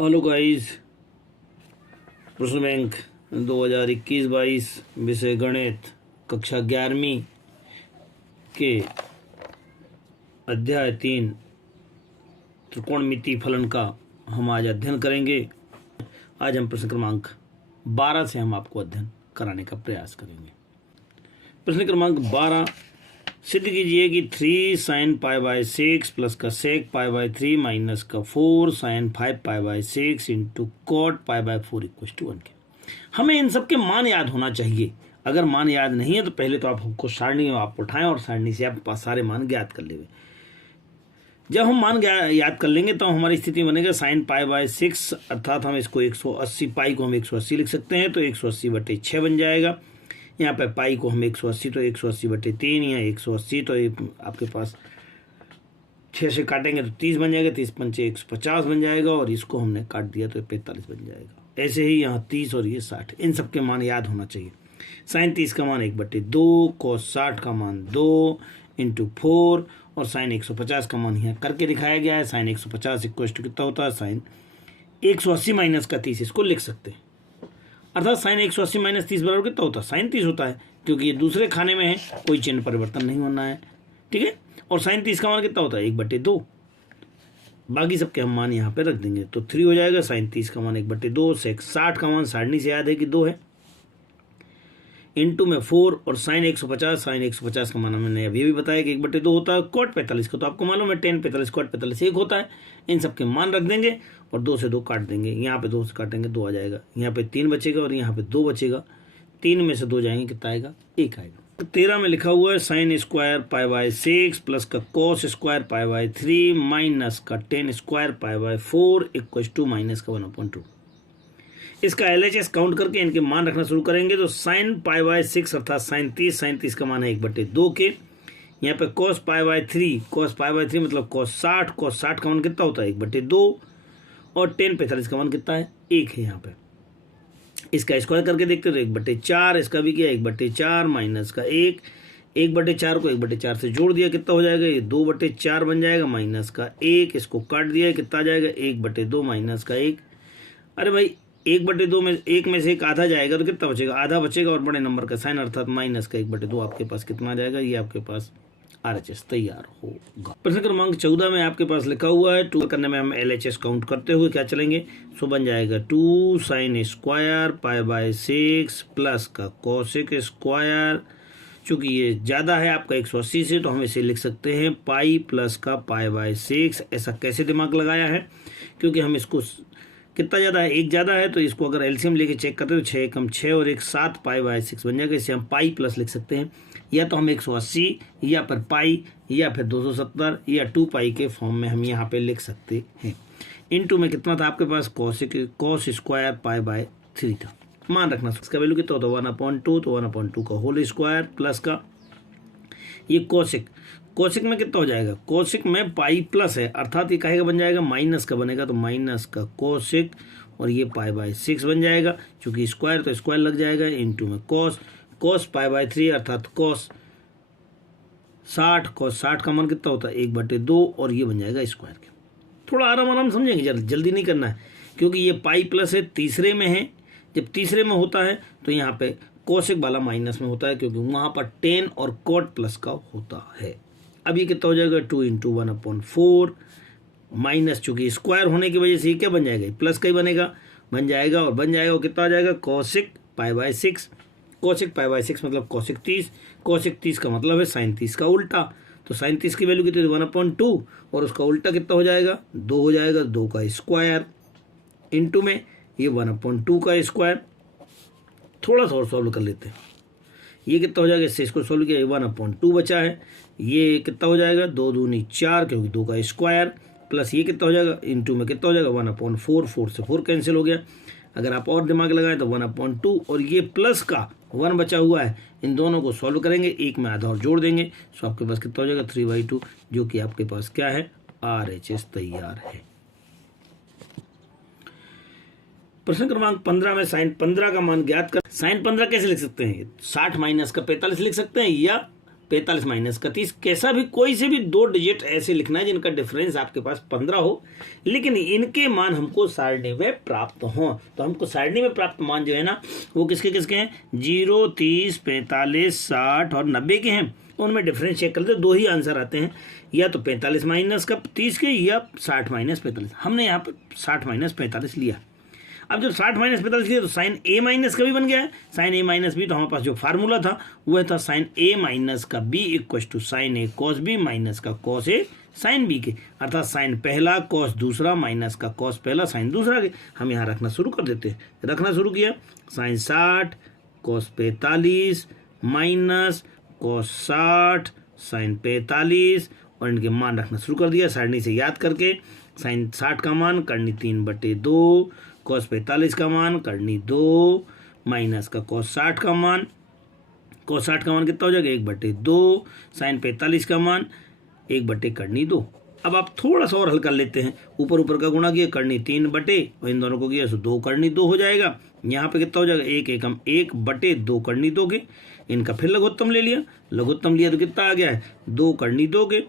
Hello guys, प्रश्न bank 2021-22 विषय गणित कक्षा 11वीं के अध्याय 3 त्रिकोणमिति फलन का हम आज अध्ययन करेंगे। आज हम प्रश्न क्रमांक 12 से हम आपको अध्ययन कराने का प्रयास करेंगे। प्रश्न क्रमांक 12, सिद्ध कीजिए कि 3 sin π/6 प्लस का sec π/3 माइनस का 4 sin 5 π/6 into cot π/4 equal to 1 के। हमें इन सब के मान याद होना चाहिए। अगर मान याद नहीं है तो पहले तो आप हमको सारणी में आप उठाएं और सारणी से आप सारे मान ज्ञात कर लेंगे। जब हम मान याद कर लेंगे तो हमारी स्थिति बनेगा sin π/6 अर्थात हम इसको 180 पाई को हम 180 लिख सकते हैं तो 180/6 बन जाएगा। यहाँ पे पाई को हम 180 तो 180/3 या 180 तो आपके पास 6 से काटेंगे तो 30 बन जाएगा, 30 पंचे 150 बन जाएगा और इसको हमने काट दिया तो 45 बन जाएगा। ऐसे ही यहाँ 30 और ये 60, इन सब के मान याद होना चाहिए। साइन 30 का मान 1/2, cos 60 का मान 2 इंटू 4 और साइन 150 का मान यहाँ करके दिखाया गया है। साइन 150 इक्वल टू कितना होता है, साइन 180 माइनस का 30 इसको लिख सकते हैं। अर्थात साइन 180 माइनस 30 बराबर कितना होता है, साइन 30 होता है, क्योंकि ये दूसरे खाने में है, कोई चिन्ह परिवर्तन नहीं होना है। ठीक है, और साइन 30 का मान कितना होता है, 1/2। बाकी सबके हम मान यहाँ पे रख देंगे तो 3 हो जाएगा। साइन 30 का मान 1/2, सेक 60 का मान सारणी से याद है कि 2 है, इंटू में 4 और साइन 150 का मान मैंने अभी भी बताया कि 1/2 होता है। कॉट 45 का तो आपको मालूम है, 10 45 कॉट 45 1 होता है। इन सबके मान रख देंगे और 2 से 2 काट देंगे। यहाँ पे 2 से काटेंगे 2 आ जाएगा, यहाँ पे 3 बचेगा और यहाँ पे 2 बचेगा। 3 में से 2 जाएंगे कितना आएगा, 1 आएगा। 13 में लिखा हुआ है साइन स्क्वायर π/6 प्लस का कॉस स्क्वायर π/3 माइनस का tan square π/4 equal to minus का 1/2। इसका LHS काउंट करके इनके मान रखना शुरू करेंगे तो साइन π/6 अर्थात साइन 30 का मान है 1/2 के। यहाँ पे cos π/3 मतलब cos 60 का मान कितना होता है 1/2 और टेन 45 का मान कितना है 1 है। यहाँ पे इसका स्क्वायर करके देखते तो 1/4, इसका भी किया 1/4 माइनस का 1, 1/4 को 1/4 से जोड़ दिया कितना हो जाएगा, ये 2/4 बन जाएगा माइनस का 1, इसको काट दिया कितना आ जाएगा 1/2 माइनस का 1। अरे भाई 1/2 में 1 में से 1 आधा जाएगा तो कितना बचेगा, आधा बचेगा और बड़े नंबर का साइन अर्थात माइनस का 1/2 आपके पास कितना आ जाएगा, ये आपके पास RHS तैयार होगा। प्रश्न क्रमांक 14 में आपके पास लिखा हुआ है 2 करने में हम LHS काउंट करते हुए क्या चलेंगे, सो बन जाएगा 2 साइन स्क्वायर π/6 प्लस का कोसेक स्क्वायर। चूंकि ये ज़्यादा है आपका 180 से तो हम इसे लिख सकते हैं पाई प्लस का π/6। ऐसा कैसे दिमाग लगाया है, क्योंकि हम इसको कितना ज़्यादा है, 1 ज़्यादा है तो इसको अगर एलसीएम लेके चेक करते हैं तो 6 कम 6 और 1 7 π/6 बन जाएगा। इसे हम पाई प्लस लिख सकते हैं, या तो हम 180 या फिर पाई या फिर 270 या 2 पाई के फॉर्म में हम यहाँ पे लिख सकते हैं। इनटू में कितना था आपके पास cos स्क्वायर π/3 था। मान रखना इसका वैल्यू कितना होता है 1/2 तो 1/2 का होल स्क्वायर प्लस का ये कोशिक में कितना हो जाएगा, कोशिक में पाई प्लस है अर्थात ये कहेगा बन जाएगा माइनस का बनेगा तो माइनस का कोशिक और ये π/6 बन जाएगा। चूंकि स्क्वायर तो स्क्वायर लग जाएगा, इंटू में cos π/3 अर्थात cos 60 का मान कितना होता है 1/2 और ये बन जाएगा स्क्वायर के। थोड़ा आराम समझेंगे, जल्दी नहीं करना है, क्योंकि ये पाई प्लस है, तीसरे में है। जब तीसरे में होता है तो यहाँ पे कोशिक वाला माइनस में होता है, क्योंकि वहाँ पर टेन और कॉट प्लस का होता है। अब ये कितना हो जाएगा 2 इंटू 1/4 माइनस, चूंकि स्क्वायर होने की वजह से ये क्या बन जाएगा, प्लस का ही बन जाएगा और कितना आ जाएगा कोशिक π/6। कोशिक π/6 मतलब कोशिक 30 का मतलब है साइन 30 का उल्टा। तो साइन 30 की वैल्यू कितनी 1/2 और उसका उल्टा कितना हो जाएगा 2 हो जाएगा, 2 का स्क्वायर इंटू में ये 1/2 का स्क्वायर। थोड़ा सा और सॉल्व कर लेते हैं, ये कितना हो जाएगा, इससे इसको सॉल्व किया 1/2 बचा है, ये कितना हो जाएगा 2 दूनी 4 क्योंकि 2 का स्क्वायर प्लस ये कितना हो जाएगा इंटू में कितना हो जाएगा 1/4, 4 से 4 कैंसिल हो गया। अगर आप और दिमाग लगाएं तो 1/2 और ये प्लस का 1 बचा हुआ है, इन दोनों को सॉल्व करेंगे, एक में आधा और जोड़ देंगे तो आपके पास कितना हो जाएगा 3/2, जो कि आपके पास क्या है RHS तैयार है। प्रश्न क्रमांक 15 में साइन 15 का मान ज्ञात कर। साइन 15 कैसे लिख सकते हैं, 60 माइनस का 45 लिख सकते हैं या 45 माइनस का 30, कैसा भी कोई से भी 2 डिजिट ऐसे लिखना है जिनका डिफरेंस आपके पास 15 हो, लेकिन इनके मान हमको सारणी में प्राप्त हों। तो हमको सारणी में प्राप्त मान जो है ना वो किसके किसके हैं, 0, 30, 45, 60 और 90 के हैं। उनमें डिफरेंस चेक करते 2 ही आंसर आते हैं, या तो 45 माइनस का 30 के या 60 माइनस 45। हमने यहाँ पर 60 माइनस 45 लिया। अब जब 60 माइनस 45 लिया तो साइन ए माइनस का भी बन गया है। साइन ए माइनस बी, तो हमारे पास जो फार्मूला था वह था साइन ए माइनस का B equal to sine A cos B minus का कॉस ए साइन बी के, अर्थात साइन पहला कॉस दूसरा माइनस का कॉस पहला साइन दूसरा के। हम यहाँ रखना शुरू कर देते हैं। रखना शुरू किया, sine 60 cos 45 minus cos 60 sine 45, और इनके मान रखना शुरू कर दिया सारणी से याद करके। साइन 60 का मान करनी 3/2, कॉस 45 का मान करनी 2 माइनस का कॉस 60 का मान, कॉस 60 का मान कितना हो जाएगा 1/2, साइन 45 का मान 1 करनी 2। अब आप थोड़ा सा और हल कर लेते हैं, ऊपर ऊपर का गुणा किया करनी 3 और इन दोनों को किया तो 2 करनी 2 हो जाएगा। यहाँ पे कितना हो जाएगा 1 एकम 1/2 करनी 2 के। इनका फिर लघुत्तम ले लिया, लघुत्तम लिया तो कितना आ गया है 2 करनी 2 के,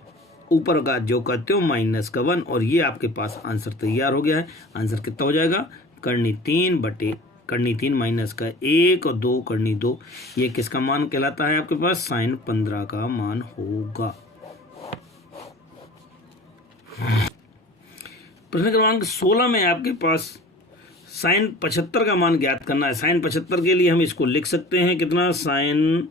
ऊपर का जो करते हो माइनस का 1, और ये आपके पास आंसर तैयार हो गया है। आंसर कितना हो जाएगा करनी 3 माइनस का 1 और 2 करनी 2। ये किसका मान कहलाता है आपके पास, साइन 15 का मान होगा। प्रश्न क्रमांक 16 में आपके पास साइन 75 का मान ज्ञात करना है। साइन 75 के लिए हम इसको लिख सकते हैं कितना, साइन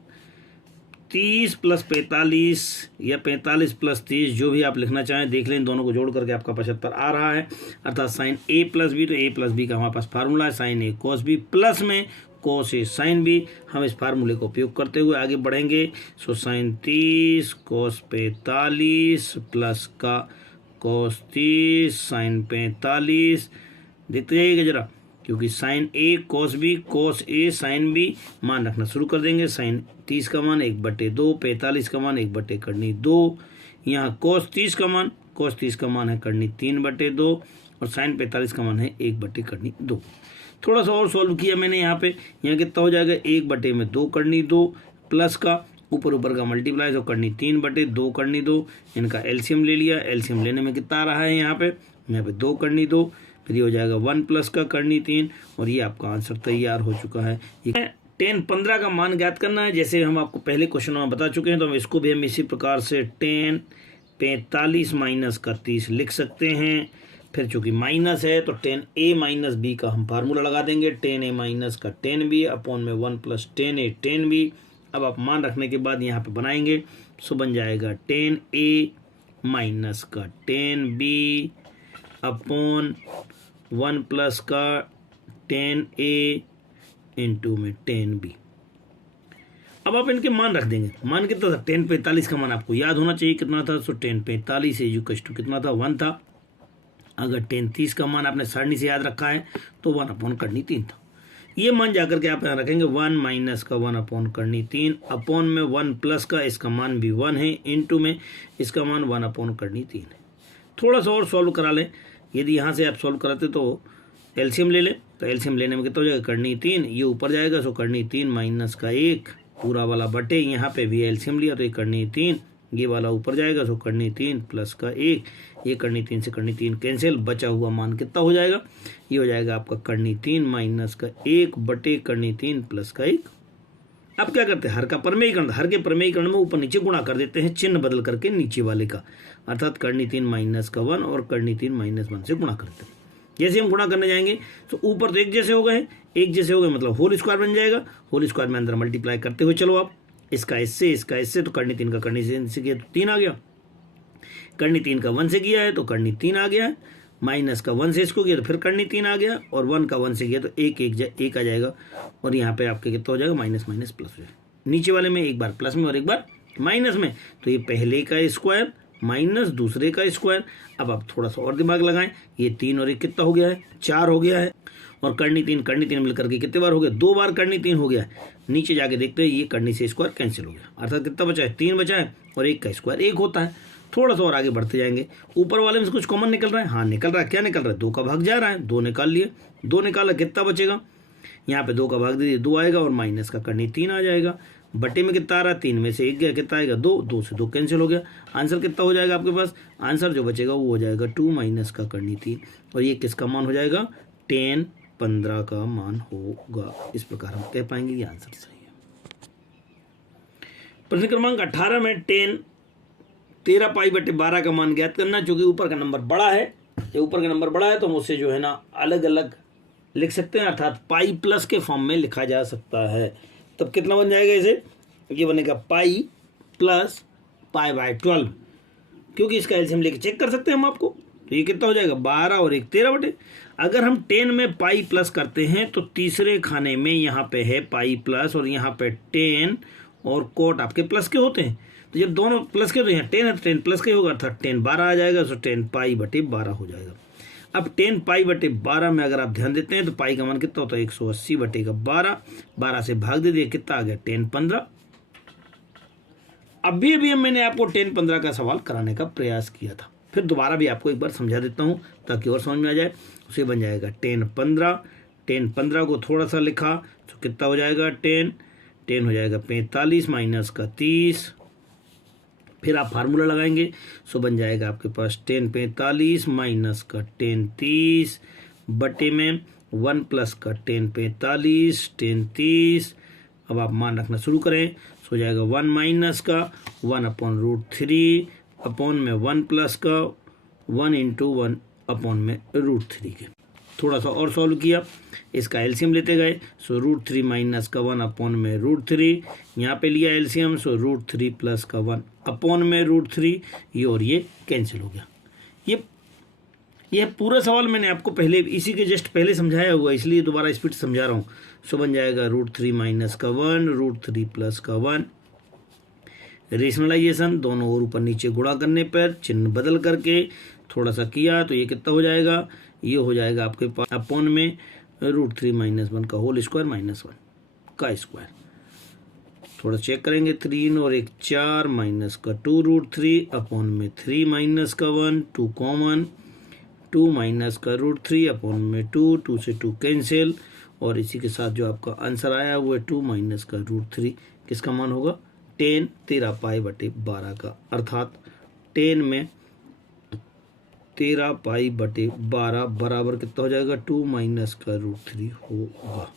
30 + 45 या 45 + 30, जो भी आप लिखना चाहें देख लें। दोनों को जोड़ करके आपका 75 आ रहा है, अर्थात साइन a + b, तो a + b का हमारे पास फार्मूला है sine a cos b plus में cos a sin b। हम इस फार्मूले का उपयोग करते हुए आगे बढ़ेंगे। सो साइन 30 cos 45 प्लस का cos 30 साइन 45, देखते जाइएगा जरा, क्योंकि sign a cos b cos a sin b मान रखना शुरू कर देंगे। साइन 30 का मान 1/2, 45 का मान 1 करनी 2, यहाँ cos 30 का मान है करनी 3/2, और साइन 45 का मान है 1 करनी 2। थोड़ा सा और सॉल्व किया मैंने यहाँ पे, यहाँ कितना हो जाएगा 1/2 करनी 2 प्लस का ऊपर ऊपर का मल्टीप्लाई तो करनी 3/2 करनी 2। इनका एलसीएम ले लिया, एलसीएम लेने में कितना आ रहा है यहाँ पे 2 करनी 2, फिर ये हो जाएगा 1 प्लस का करनी 3, और ये आपका आंसर तैयार हो चुका है। tan 15 का मान ज्ञात करना है, जैसे हम आपको पहले क्वेश्चन में बता चुके हैं, तो हम इसको भी हम इसी प्रकार से tan 45 माइनस का 30 लिख सकते हैं। फिर चूंकि माइनस है तो tan a माइनस b का हम फार्मूला लगा देंगे, tan a माइनस का tan b अपॉन में 1 plus tan a tan b। अब आप मान रखने के बाद यहाँ पे बनाएंगे, सो बन जाएगा tan a माइनस का tan b अपॉन 1 प्लस का tan a इंटू में tan b। अब आप इनके मान रख देंगे। मान कितना था, tan 45 का मान आपको याद होना चाहिए कितना था, सो tan 45 इक्वल टू कितना था 1 था। अगर tan 30 का मान आपने सारणी से याद रखा है तो 1 अपॉन करनी 3 था। ये मान जाकर के आप यहाँ रखेंगे 1 माइनस का 1 अपॉन करनी 3 अपॉन में 1 प्लस का इसका मान भी 1 है, इंटू में इसका मान 1 अपॉन करनी 3 है। थोड़ा सा और सॉल्व करा लें, यदि यहाँ से आप सॉल्व कराते तो एलसीएम ले लें, तो एलसीएम लेने में कितना हो जाएगा करनी 3, ये ऊपर जाएगा सो करनी 3 माइनस का 1 पूरा वाला बटे, यहाँ पे भी एलसीएम लिया तो ये करनी 3, ये वाला ऊपर जाएगा सो करनी 3 प्लस का 1, ये करनी 3 से करनी 3 कैंसिल, बचा हुआ मान कितना हो जाएगा, ये हो जाएगा आपका करनी 3 माइनस का 1 बटे करनी 3 प्लस का 1। अब क्या करते हैं, हर का प्रमेयीकरण, हर के प्रमेयीकरण में ऊपर नीचे गुणा कर देते हैं, चिन्ह बदल करके नीचे वाले का, अर्थात करनी 3 माइनस का 1 और करनी 3 माइनस 1 से गुणा करते हैं। जैसे हम गुणा करने जाएंगे तो ऊपर तो एक जैसे हो गए, एक जैसे हो गए मतलब होल स्क्वायर बन जाएगा, होल स्क्वायर में अंदर मल्टीप्लाई करते हुए चलो आप, इसका इससे तो करनी 3 का करनी से किया तो 3 आ गया, करनी 3 का 1 से किया है तो करनी 3 आ गया, माइनस का 1 से इसको किया तो फिर करनी 3 आ गया, और 1 का 1 से किया तो एक आ जाएगा, और यहाँ पे आपके कितना हो जाएगा माइनस माइनस प्लस हो जाएगा। नीचे वाले में एक बार प्लस में और एक बार माइनस में, तो ये पहले का स्क्वायर माइनस दूसरे का स्क्वायर। अब आप थोड़ा सा और दिमाग लगाएं, ये 3 और 1 कितना हो गया है 4 हो गया है, और करनी 3 मिलकर के कितने बार हो गया 2 बार करनी 3 हो गया है। नीचे जाके देखते हैं ये करनी से स्क्वायर कैंसिल हो गया, अर्थात कितना बचा है 3 बचा है, और 1 का स्क्वायर 1 होता है। थोड़ा सा और आगे बढ़ते जाएंगे, ऊपर वाले में से कुछ कॉमन निकल रहा है, हाँ निकल रहा है, क्या निकल रहा है 2 का भाग जा रहा है, 2 निकाल लिए, 2 निकाला कितना बचेगा, यहाँ पे 2 का भाग दीजिए 2 आएगा, और माइनस का करनी 3 आ जाएगा, बटे में कितना आ रहा है 3 में से 1 गया, कितना आएगा 2, 2 से 2 कैंसिल हो गया। आंसर कितना हो जाएगा आपके पास, आंसर जो बचेगा वो हो जाएगा 2 माइनस का करनी 3, और ये किसका मान हो जाएगा 10 15 का मान होगा। इस प्रकार हम कह पाएंगे ये आंसर सही है। प्रश्न क्रमांक 18 में 13 पाई बटे 12 का मान ज्ञात करना। चूंकि ऊपर का नंबर बड़ा है, ये ऊपर का नंबर बड़ा है तो हम उससे जो है ना अलग अलग लिख सकते हैं, अर्थात पाई प्लस के फॉर्म में लिखा जा सकता है। तब कितना बन जाएगा इसे, ये बनेगा पाई प्लस पाई बाय 12, क्योंकि इसका एलसीएम लेके चेक कर सकते हैं हम आपको। तो ये कितना हो जाएगा 12 और 1 13 बटे। अगर हम 10 में पाई प्लस करते हैं तो तीसरे खाने में यहाँ पे है पाई प्लस और यहाँ पे 10 और कोट आपके प्लस के होते हैं। तो जब दोनों प्लस के तो यहाँ 10 है तो 10 प्लस के होगा, अर्थात 10 12 आ जाएगा, तो 10 पाई बटे 12 हो जाएगा। अब 10 पाई बटे 12 में अगर आप ध्यान देते हैं तो पाई का मान कितना होता है 180 बटे का 12, 12 से भाग दे दिए, कितना आ गया 10 15। अभी मैंने आपको 10 15 का सवाल कराने का प्रयास किया था, फिर दोबारा भी आपको एक बार समझा देता हूँ ताकि और समझ में आ जाए। उसे बन जाएगा 10 15, 10 15 को थोड़ा सा लिखा तो कितना हो जाएगा 10 हो जाएगा 45 माइनस का 30, फिर आप फार्मूला लगाएंगे, सो बन जाएगा आपके पास 10 45 माइनस का 10 30 बटे में 1 प्लस का 10 45 10 30। अब आप मान रखना शुरू करें, सो हो जाएगा 1 माइनस का 1 अपॉन √3 अपॉन में 1 प्लस का 1 इंटू 1 अपॉन में √3 के। थोड़ा सा और सॉल्व किया, इसका एलसीएम लेते गए, सो √3 माइनस का 1 अपॉन में √3, यहाँ पे लिया एलसीएम, सो √3 प्लस का 1 अपॉन में √3, ये और ये कैंसिल हो गया। ये पूरा सवाल मैंने आपको पहले इसी के जस्ट पहले समझाया हुआ, इसलिए दोबारा स्पीड समझा रहा हूँ। सो बन जाएगा √3 माइनस का 1 √3 प्लस का 1। रेशनलाइजेशन दोनों और ऊपर नीचे गुणा करने पर चिन्ह बदल करके थोड़ा सा किया तो ये कितना हो जाएगा, ये हो जाएगा आपके पास अपॉन में √3 माइनस 1 का होल स्क्वायर माइनस 1 का स्क्वायर। थोड़ा चेक करेंगे, 3 और 1 4 माइनस का 2 √3 अपॉन में 3 माइनस का 1 2 कॉमन 2 माइनस का √3 अपॉन में 2 से 2 कैंसिल, और इसी के साथ जो आपका आंसर आया वो है 2 माइनस का √3, किसका मान होगा 10 13 पाई बटे 12 का, अर्थात 10 में 13 पाई बटे 12 बराबर कितना हो जाएगा 2 माइनस का √3 होगा।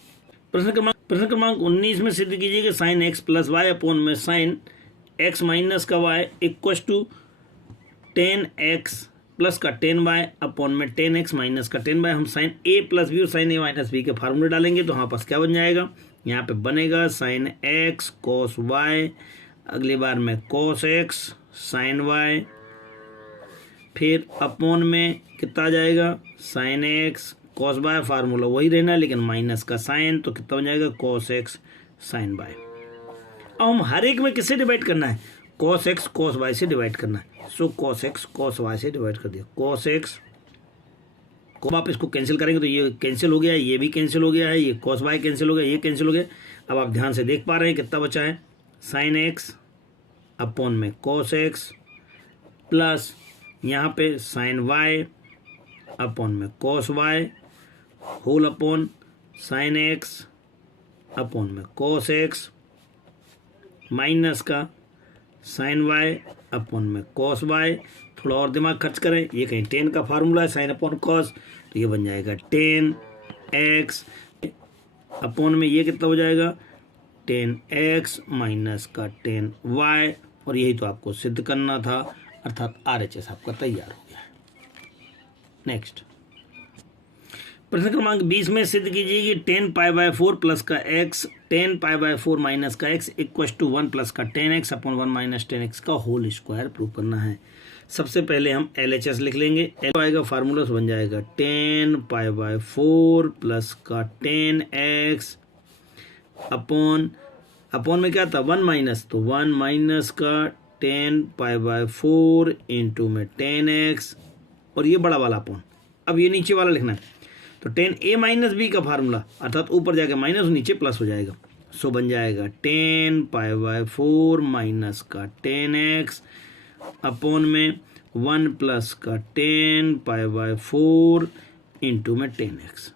प्रश्न क्रमांक 19 में सिद्ध कीजिए कि sine x plus Y upon में साइन x माइनस का y equal to 10x plus का 10y अपॉन में 10x माइनस का 10y। हम साइन a प्लस बी और साइन a माइनस बी के फार्मूले डालेंगे तो हमारे पास क्या बन जाएगा, यहाँ पे बनेगा साइन x कॉस y, अगली बार में कॉस x साइन y, फिर अपॉन में कितना आ जाएगा sine x cos Y, formula वही रहना लेकिन माइनस का साइन, तो कितना बन जाएगा कॉस x साइन बाय। अब हम हर एक में किससे डिवाइड करना है, कॉस x कॉस y से डिवाइड करना है। So cos x cos y से डिवाइड कर दिया, कॉस x को आप इसको कैंसिल करेंगे तो ये कैंसिल हो गया, ये भी कैंसिल हो गया है, ये कॉस y कैंसिल हो गया, ये कैंसिल हो गया। अब आप ध्यान से देख पा रहे हैं कितना बचा है, साइन x अपॉन में कॉस x प्लस यहाँ पे साइन y अपॉन में cos y whole upon sine x upon में कॉस x माइनस का साइन y अपॉन में कॉस y। थोड़ा और दिमाग खर्च करें, ये कहीं 10 का फार्मूला है साइन अपॉन कॉस, तो ये बन जाएगा 10x अपॉन में ये कितना हो जाएगा 10x माइनस का 10y, और यही तो आपको सिद्ध करना था, अर्थात RHS आपका तैयार हो गया है। नेक्स्ट प्रश्न क्रमांक 20 में सिद्ध कीजिए कि 10 पाई बाय 4 प्लस का x 10 पाई बाय 4 माइनस का x इक्व टू 1 प्लस का 10x अपॉन 1 माइनस 10x का होल स्क्वायर प्रूव करना है। सबसे पहले हम LHS लिख लेंगे, L आएगा फार्मूला बन जाएगा 10 पाई बाय 4 प्लस का 10x अपॉन में क्या था 1 माइनस, तो 1 माइनस का 10 पाई बाय 4 इंटू में 10x, और ये बड़ा वाला अपॉन। अब ये नीचे वाला लिखना है, तो 10a माइनस बी का फार्मूला, अर्थात ऊपर जाके माइनस नीचे प्लस हो जाएगा। सो बन जाएगा 10 पाई बाय 4 माइनस का 10x अपॉन में 1 प्लस का 10 पाई बाय 4 इंटू में 10x।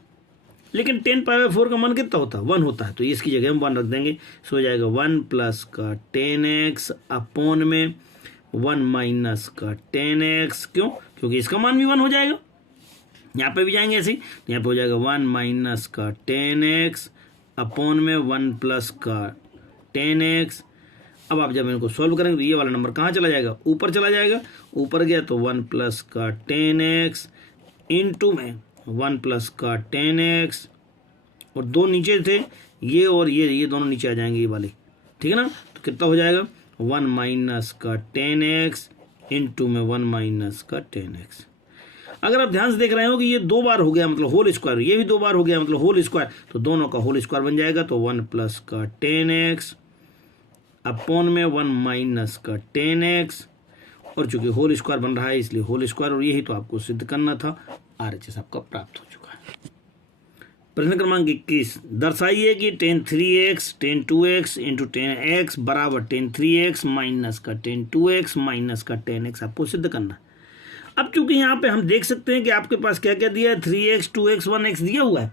लेकिन 10 पाई/4 का मान कितना होता है? 1 होता है, तो इसकी जगह हम 1 रख देंगे। सो हो जाएगा 1 प्लस का 10x अपॉन में 1 माइनस का 10x। क्यों? क्योंकि इसका मान भी 1 हो जाएगा, यहाँ पे भी जाएंगे ऐसे ही, यहाँ पे हो जाएगा 1 माइनस का 10x अपॉन में 1 प्लस का 10x। अब आप जब इनको सॉल्व करेंगे तो ये वाला नंबर कहाँ चला जाएगा? ऊपर चला जाएगा। ऊपर गया तो 1 प्लस का 10x इंटू में 1 प्लस का 10x, और दो नीचे थे ये और ये दोनों नीचे आ जाएंगे ये वाले, ठीक है ना। तो कितना हो जाएगा? 1 माइनस का 10x इंटू में 1 माइनस का 10x। अगर आप ध्यान से देख रहे हो कि ये 2 बार हो गया मतलब होल स्क्वायर, ये भी 2 बार हो गया मतलब होल स्क्वायर, तो दोनों का होल स्क्वायर बन जाएगा। तो 1 प्लस का 10x अपॉन में 1 माइनस का 10x, और चूंकि होल स्क्वायर बन रहा है इसलिए होल स्क्वायर, और यही तो आपको सिद्ध करना था। RHS आपका प्राप्त हो चुका है। प्रश्न क्रमांक 21, दर्शाइए कि tan 3x tan 2x into tan x बराबर tan 3x माइनस का tan 2x माइनस का tan x आपको सिद्ध करना है। अब चूंकि यहाँ पे हम देख सकते हैं कि आपके पास क्या क्या दिया है, 3x 2x 1x दिया हुआ है।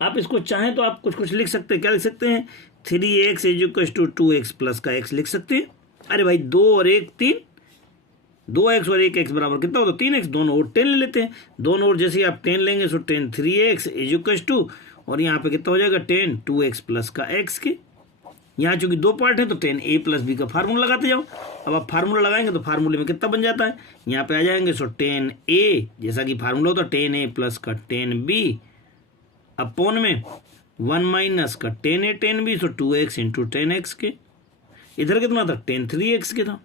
आप इसको चाहें तो आप कुछ लिख सकते हैं। क्या लिख सकते हैं? 3x equal to 2x plus का x लिख सकते हैं। अरे भाई 2 और 1 3, 2x और 1x बराबर कितना होता है? 3x। दोनों और 10 ले लेते हैं। दोनों और जैसे ही आप 10 लेंगे सो tan 3x इक्वल टू, और यहाँ पे कितना हो जाएगा? tan 2x प्लस का x के। यहाँ चूंकि 2 पार्ट है तो tan a प्लस b का फार्मूला लगाते जाओ। अब आप फार्मूला लगाएंगे तो फार्मूले में कितना बन जाता है? यहाँ पे आ जाएंगे सो tan a जैसा कि फार्मूला होता है tan a प्लस का tan b अपॉन में 1 माइनस का tan a tan b, so 2x into tan x के। इधर कितना था? tan 3x के था।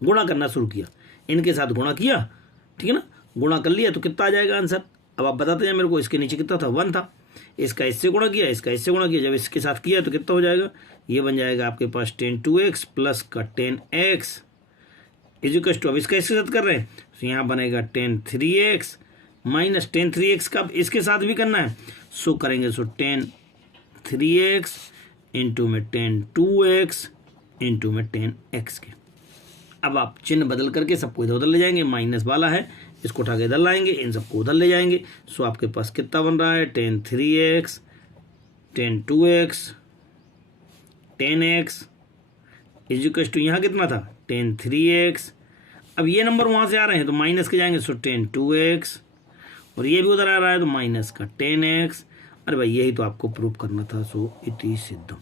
गुणा करना शुरू किया, इनके साथ गुणा किया, ठीक है ना। गुणा कर लिया तो कितना आ जाएगा आंसर? अब आप बताते हैं मेरे को। इसके नीचे कितना था? 1 था। इसका इससे गुणा किया, इसका इससे गुणा किया, जब इसके साथ किया तो कितना हो जाएगा? ये बन जाएगा आपके पास tan 2x प्लस का tan x इक्वल टू, अब इसका इसके साथ कर रहे हैं तो यहाँ बनेगा tan 3x minus tan 3x का इसके साथ भी करना है, सो करेंगे सो tan 3x इंटू में tan 2x इंटू में tan x के। अब आप चिन्ह बदल करके सबको इधर उधर ले जाएंगे, माइनस वाला है इसको उठा के इधर लाएंगे, इन सबको उधर ले जाएंगे। सो आपके पास कितना बन रहा है? tan 3x tan 2x tan x equal to, यहाँ कितना था? tan 3x। अब ये नंबर वहाँ से आ रहे हैं तो माइनस के जाएंगे, सो tan 2x, और ये भी उधर आ रहा है तो माइनस का tan x। अरे भाई यही तो आपको प्रूव करना था। सो इति सिद्धम।